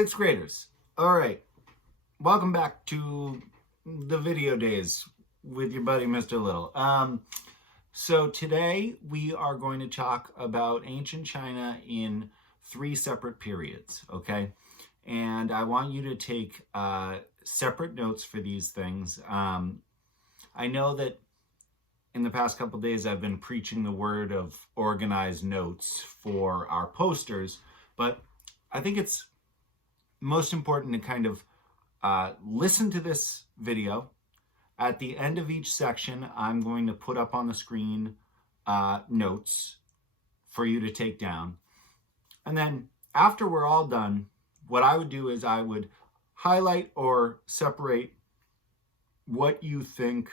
Sixth graders, all right, welcome back to the video days with your buddy Mr. Little. So today we are going to talk about ancient China in 3 separate periods, okay? And I want you to take separate notes for these things. I know that in the past couple days I've been preaching the word of organized notes for our posters, but I think it's most important to kind of listen to this video. At the end of each section, I'm going to put up on the screen notes for you to take down. And then after we're all done, what I would do is I would highlight or separate what you think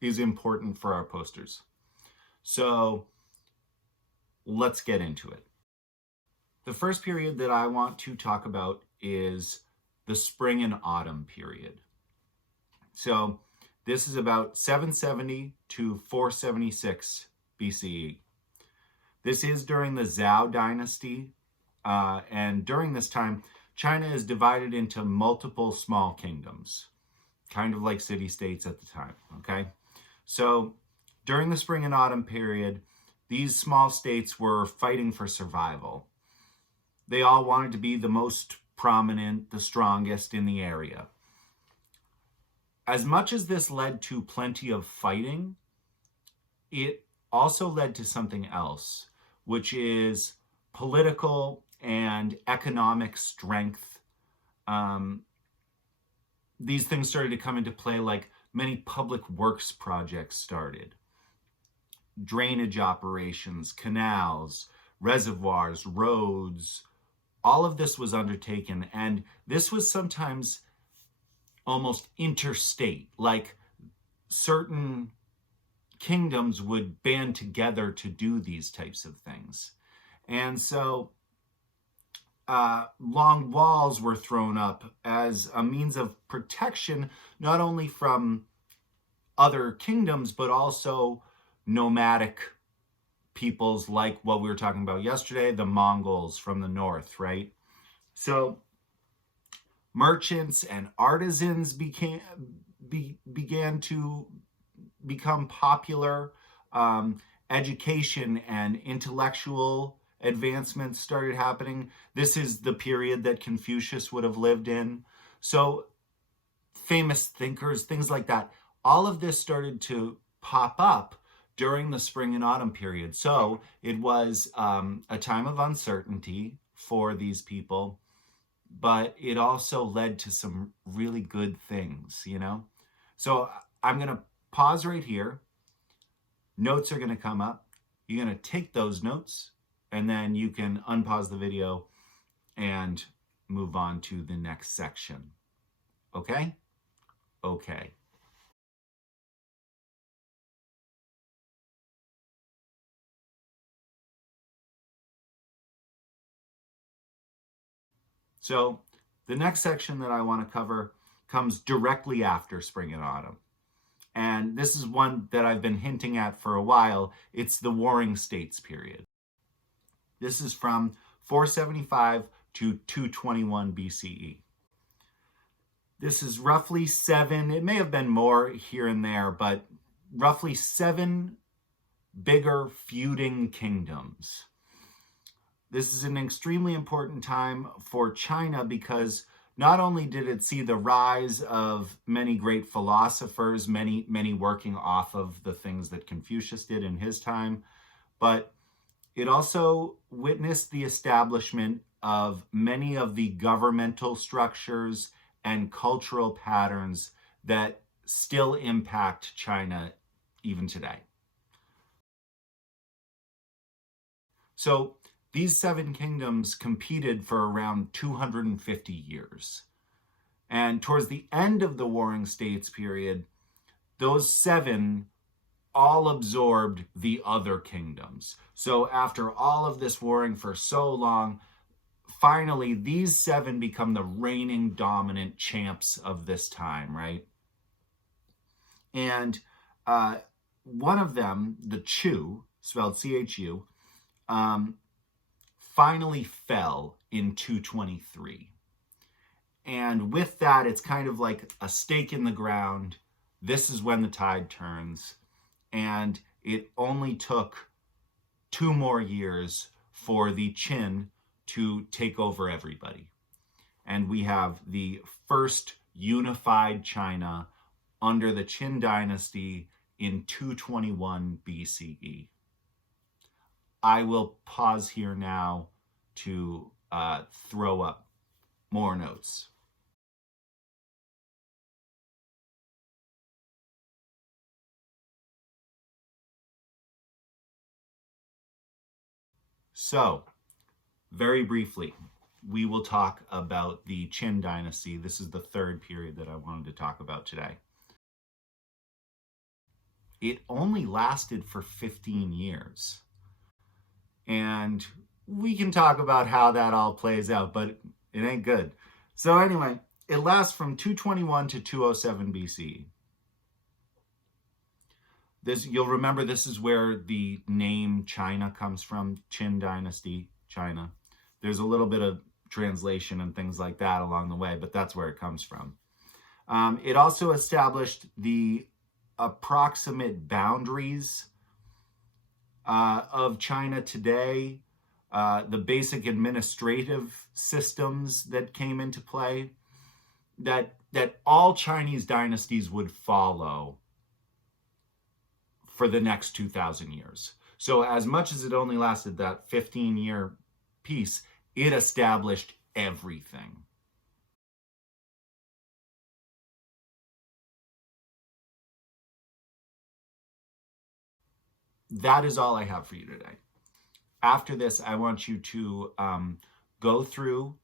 is important for our posters. So let's get into it. The first period that I want to talk about is the spring and autumn period. So this is about 770 to 476 BCE. This is during the Zhou dynasty, and during this time, China is divided into multiple small kingdoms, kind of like city-states at the time, okay? So during the spring and autumn period, these small states were fighting for survival. They all wanted to be the most prominent, the strongest in the area. As much as this led to plenty of fighting, it also led to something else, which is political and economic strength. These things started to come into play, like many public works projects started. Drainage operations, canals, reservoirs, roads, all of this was undertaken, and this was sometimes almost interstate, like certain kingdoms would band together to do these types of things. And so long walls were thrown up as a means of protection, not only from other kingdoms, but also nomadic peoples like what we were talking about yesterday, the Mongols from the north, right? So merchants and artisans began to become popular. Education and intellectual advancements started happening. This is the period that Confucius would have lived in. So famous thinkers, things like that, all of this started to pop up during the spring and autumn period. So it was a time of uncertainty for these people, but it also led to some really good things, you know? So I'm gonna pause right here. Notes are gonna come up. You're gonna take those notes, and then you can unpause the video and move on to the next section. Okay? Okay. So the next section that I want to cover comes directly after spring and autumn. And this is one that I've been hinting at for a while. It's the Warring States period. This is from 475 to 221 BCE. This is roughly 7, it may have been more here and there, but roughly 7 bigger feuding kingdoms. This is an extremely important time for China because not only did it see the rise of many great philosophers, many working off of the things that Confucius did in his time, but it also witnessed the establishment of many of the governmental structures and cultural patterns that still impact China even today. So these 7 kingdoms competed for around 250 years. And towards the end of the Warring States period, those 7 all absorbed the other kingdoms. So after all of this warring for so long, finally these 7 become the reigning dominant champs of this time, right? And one of them, the Chu, spelled C-H-U, finally fell in 223. And with that, it's kind of like a stake in the ground. This is when the tide turns. And it only took 2 more years for the Qin to take over everybody. And we have the first unified China under the Qin dynasty in 221 BCE. I will pause here now to throw up more notes. So, very briefly, we will talk about the Qin dynasty. This is the third period that I wanted to talk about today. It only lasted for 15 years. And we can talk about how that all plays out, but it ain't good. So anyway, it lasts from 221 to 207 BCE. You'll remember this is where the name China comes from, Qin dynasty, China. There's a little bit of translation and things like that along the way, but that's where it comes from. It also established the approximate boundaries of China today, the basic administrative systems that came into play, that all Chinese dynasties would follow for the next 2,000 years. So as much as it only lasted that 15-year piece, it established everything. That is all I have for you today. After this, I want you to go through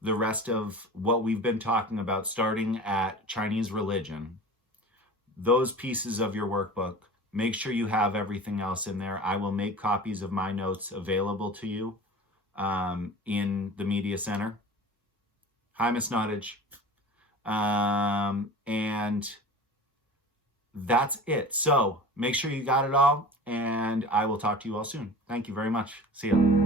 the rest of what we've been talking about, starting at Chinese religion, those pieces of your workbook. Make sure you have everything else in there. I will make copies of my notes available to you in the media center. Hi, Miss Nottage. And that's it. So make sure you got it all, and I will talk to you all soon. Thank you very much. See ya.